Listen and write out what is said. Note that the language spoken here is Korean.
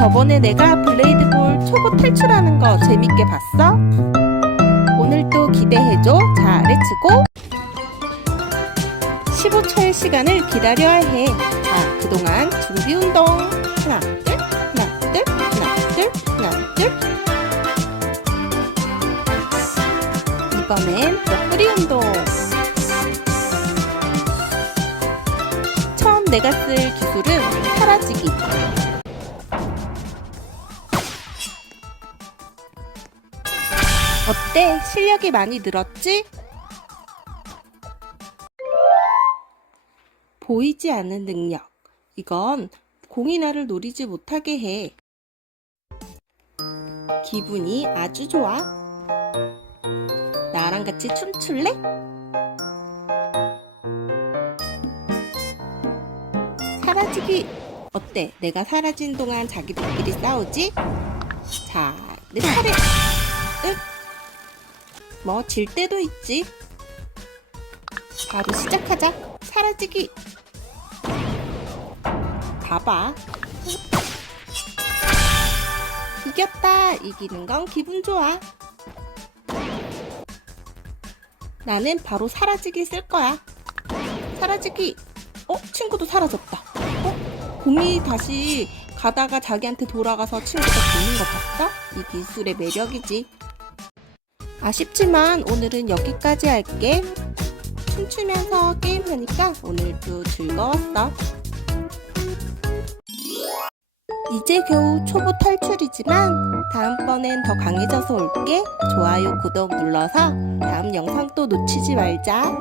저번에 내가 블레이드볼 초보 탈출하는 거 재밌게 봤어? 오늘도 기대해줘. 자, 렛츠고! 15초의 시간을 기다려야 해. 자, 그동안 준비 운동. 하나, 둘, 하나, 둘, 하나, 둘, 하나, 둘. 이번엔 옆구리 운동. 처음 내가 쓸 기술은 사라지기. 어때? 실력이 많이 늘었지? 보이지 않는 능력. 이건 공이 나를 노리지 못하게 해. 기분이 아주 좋아. 나랑 같이 춤출래? 사라지기. 어때? 내가 사라진 동안 자기들끼리 싸우지? 자, 내 차례. 응? 뭐, 질 때도 있지. 바로 시작하자. 사라지기. 봐봐. 이겼다. 이기는 건 기분 좋아. 나는 바로 사라지기 쓸 거야. 사라지기. 어? 친구도 사라졌다. 어? 공이 다시 가다가 자기한테 돌아가서 친구가 보는 거 봤어? 이 기술의 매력이지. 아쉽지만 오늘은 여기까지 할게. 춤추면서 게임하니까 오늘도 즐거웠어. 이제 겨우 초보 탈출이지만 다음번엔 더 강해져서 올게. 좋아요, 구독 눌러서 다음 영상 또 놓치지 말자.